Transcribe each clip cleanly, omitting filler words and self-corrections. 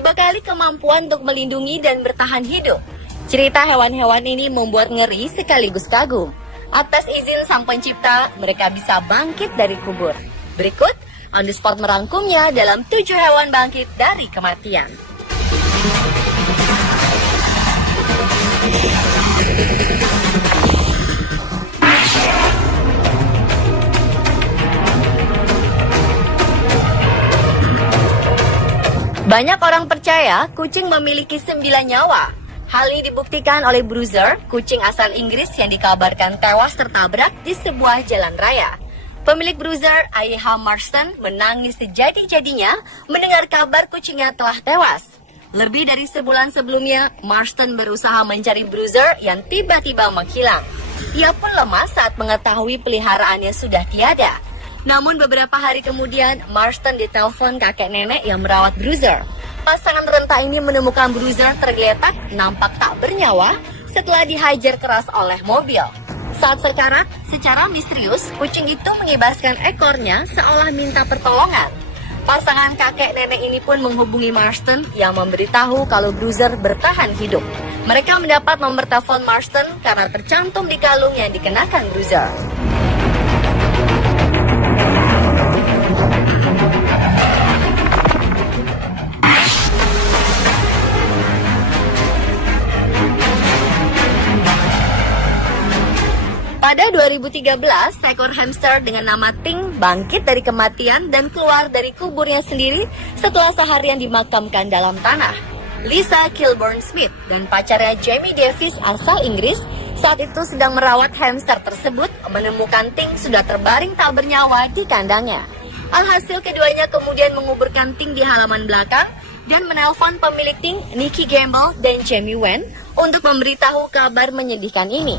dibekali kemampuan untuk melindungi dan bertahan hidup. Cerita hewan-hewan ini membuat ngeri sekaligus kagum. Atas izin Sang Pencipta, mereka bisa bangkit dari kubur. Berikut, On The Spot merangkumnya dalam 7 hewan bangkit dari kematian. Banyak orang percaya kucing memiliki 9 nyawa. Hal ini dibuktikan oleh Bruiser, kucing asal Inggris yang dikabarkan tewas tertabrak di sebuah jalan raya. Pemilik Bruiser, Ayha Marston, menangis sejadi-jadinya mendengar kabar kucingnya telah tewas. Lebih dari sebulan sebelumnya, Marston berusaha mencari Bruiser yang tiba-tiba menghilang. Ia pun lemas saat mengetahui peliharaannya sudah tiada. Namun beberapa hari kemudian, Marston ditelepon kakek nenek yang merawat Bruiser. Pasangan renta ini menemukan Bruiser tergeletak nampak tak bernyawa setelah dihajar keras oleh mobil. Saat sekarat, secara misterius, kucing itu mengibaskan ekornya seolah minta pertolongan. Pasangan kakek nenek ini pun menghubungi Marston yang memberitahu kalau Bruiser bertahan hidup. Mereka mendapat nomor telepon Marston karena tercantum di kalung yang dikenakan Bruiser. Pada 2013, seekor hamster dengan nama Ting bangkit dari kematian dan keluar dari kuburnya sendiri setelah seharian dimakamkan dalam tanah. Lisa Kilburn Smith dan pacarnya Jamie Davis asal Inggris saat itu sedang merawat hamster tersebut menemukan Ting sudah terbaring tak bernyawa di kandangnya. Alhasil keduanya kemudian menguburkan Ting di halaman belakang dan menelpon pemilik Ting, Nikki Gamble dan Jamie Wen untuk memberitahu kabar menyedihkan ini.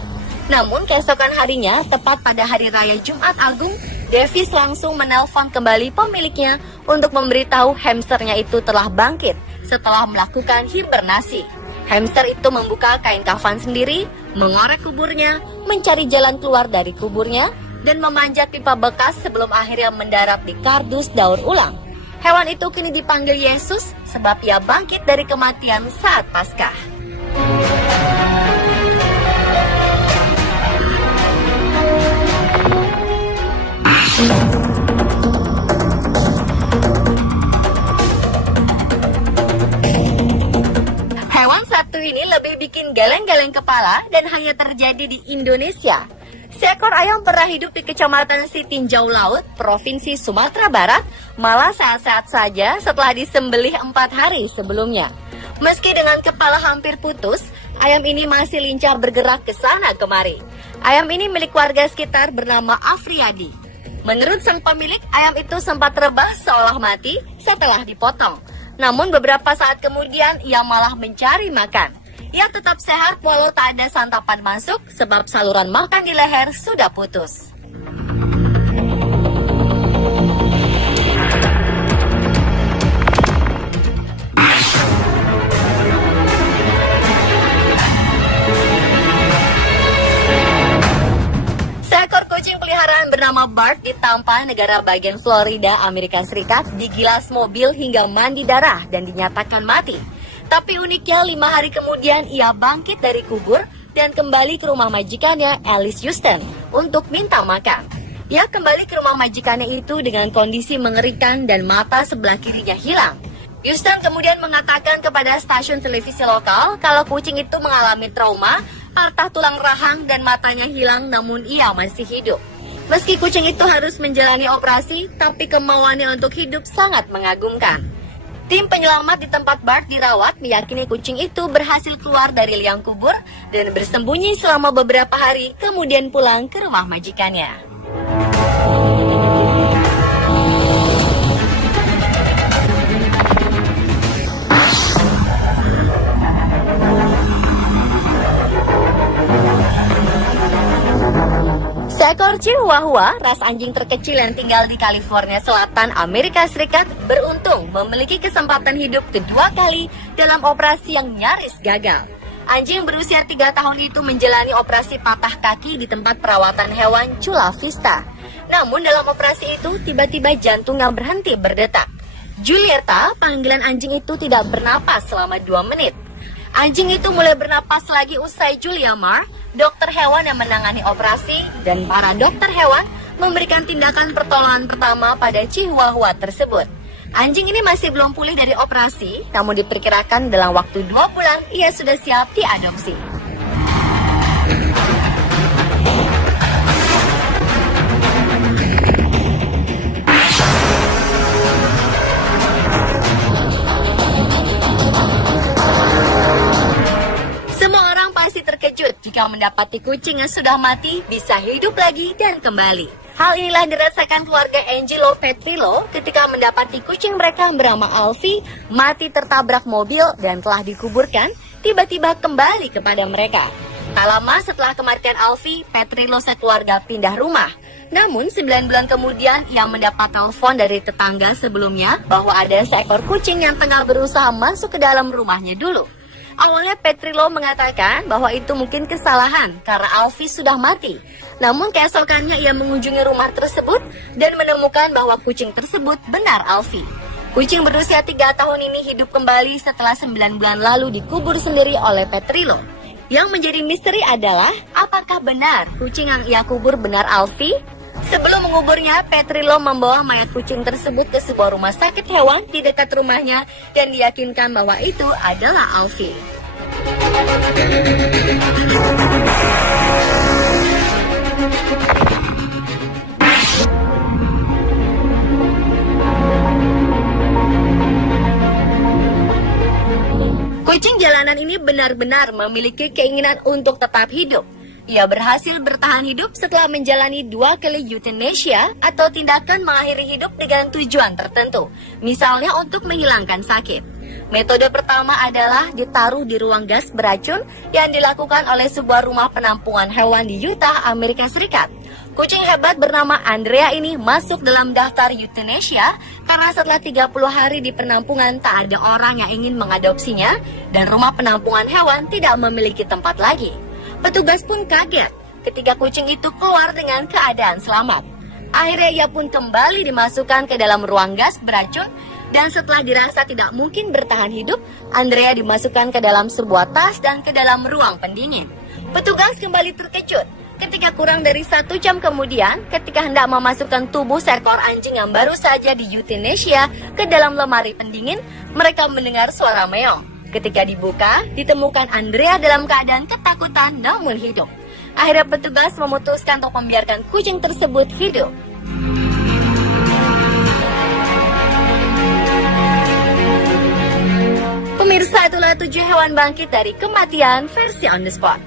Namun keesokan harinya, tepat pada hari raya Jumat Agung, Davis langsung menelpon kembali pemiliknya untuk memberitahu hamsternya itu telah bangkit setelah melakukan hibernasi. Hamster itu membuka kain kafan sendiri, mengorek kuburnya, mencari jalan keluar dari kuburnya, dan memanjat pipa bekas sebelum akhirnya mendarat di kardus daur ulang. Hewan itu kini dipanggil Yesus sebab ia bangkit dari kematian saat Paskah. Hewan satu ini lebih bikin geleng-geleng kepala dan hanya terjadi di Indonesia. Seekor ayam pernah hidup di Kecamatan Sitinjau Laut, Provinsi Sumatera Barat, malah sehat-sehat saja setelah disembelih 4 hari sebelumnya. Meski dengan kepala hampir putus, ayam ini masih lincah bergerak ke sana kemari. Ayam ini milik warga sekitar bernama Afriyadi. Menurut sang pemilik, ayam itu sempat rebah seolah mati setelah dipotong. Namun beberapa saat kemudian ia malah mencari makan. Ia tetap sehat walau tak ada santapan masuk sebab saluran makan di leher sudah putus. Seekor kucing peliharaan bernama Bart ditampa negara bagian Florida, Amerika Serikat, digilas mobil hingga mandi darah dan dinyatakan mati. Tapi uniknya 5 hari kemudian ia bangkit dari kubur dan kembali ke rumah majikannya Alice Houston untuk minta makan. Ia kembali ke rumah majikannya itu dengan kondisi mengerikan dan mata sebelah kirinya hilang. Houston kemudian mengatakan kepada stasiun televisi lokal kalau kucing itu mengalami trauma, patah tulang rahang dan matanya hilang namun ia masih hidup. Meski kucing itu harus menjalani operasi, tapi kemauannya untuk hidup sangat mengagumkan. Tim penyelamat di tempat Bart dirawat meyakini kucing itu berhasil keluar dari liang kubur dan bersembunyi selama beberapa hari kemudian pulang ke rumah majikannya. Seekor Chihuahua, ras anjing terkecil yang tinggal di California Selatan, Amerika Serikat, beruntung memiliki kesempatan hidup kedua kali dalam operasi yang nyaris gagal. Anjing berusia 3 tahun itu menjalani operasi patah kaki di tempat perawatan hewan Chula Vista. Namun dalam operasi itu tiba-tiba jantungnya berhenti berdetak. Julieta, panggilan anjing itu tidak bernapas selama 2 menit. Anjing itu mulai bernapas lagi usai Julia Marr, dokter hewan yang menangani operasi, dan para dokter hewan memberikan tindakan pertolongan pertama pada Chihuahua tersebut. Anjing ini masih belum pulih dari operasi, namun diperkirakan dalam waktu 2 bulan ia sudah siap diadopsi. Semua orang pasti terkejut jika mendapati kucing yang sudah mati bisa hidup lagi dan kembali. Hal inilah dirasakan keluarga Angelo Petrillo ketika mendapati kucing mereka bernama Alfie mati tertabrak mobil dan telah dikuburkan, tiba-tiba kembali kepada mereka. Tak lama setelah kematian Alfie, Petrillo sekeluarga pindah rumah. Namun 9 bulan kemudian ia mendapat telepon dari tetangga sebelumnya bahwa ada seekor kucing yang tengah berusaha masuk ke dalam rumahnya dulu. Awalnya Petrillo mengatakan bahwa itu mungkin kesalahan karena Alfie sudah mati. Namun keesokannya ia mengunjungi rumah tersebut dan menemukan bahwa kucing tersebut benar Alfie. Kucing berusia 3 tahun ini hidup kembali setelah 9 bulan lalu dikubur sendiri oleh Petrillo. Yang menjadi misteri adalah apakah benar kucing yang ia kubur benar Alfie? Sebelum menguburnya, Petrillo membawa mayat kucing tersebut ke sebuah rumah sakit hewan di dekat rumahnya dan diyakinkan bahwa itu adalah Alfie. Kucing jalanan ini benar-benar memiliki keinginan untuk tetap hidup. Ia berhasil bertahan hidup setelah menjalani 2 kali euthanasia atau tindakan mengakhiri hidup dengan tujuan tertentu, misalnya untuk menghilangkan sakit. Metode pertama adalah ditaruh di ruang gas beracun yang dilakukan oleh sebuah rumah penampungan hewan di Utah, Amerika Serikat. Kucing hebat bernama Andrea ini masuk dalam daftar euthanasia karena setelah 30 hari di penampungan tak ada orang yang ingin mengadopsinya dan rumah penampungan hewan tidak memiliki tempat lagi. Petugas pun kaget ketika kucing itu keluar dengan keadaan selamat. Akhirnya ia pun kembali dimasukkan ke dalam ruang gas beracun dan setelah dirasa tidak mungkin bertahan hidup, Andrea dimasukkan ke dalam sebuah tas dan ke dalam ruang pendingin. Petugas kembali terkejut ketika kurang dari 1 jam kemudian ketika hendak memasukkan tubuh seekor anjing yang baru saja di euthanasia ke dalam lemari pendingin, mereka mendengar suara meong. Ketika dibuka, ditemukan Andrea dalam keadaan ketakutan namun hidup. Akhirnya petugas memutuskan untuk membiarkan kucing tersebut hidup. Pemirsa, itulah 7 hewan bangkit dari kematian versi on the spot.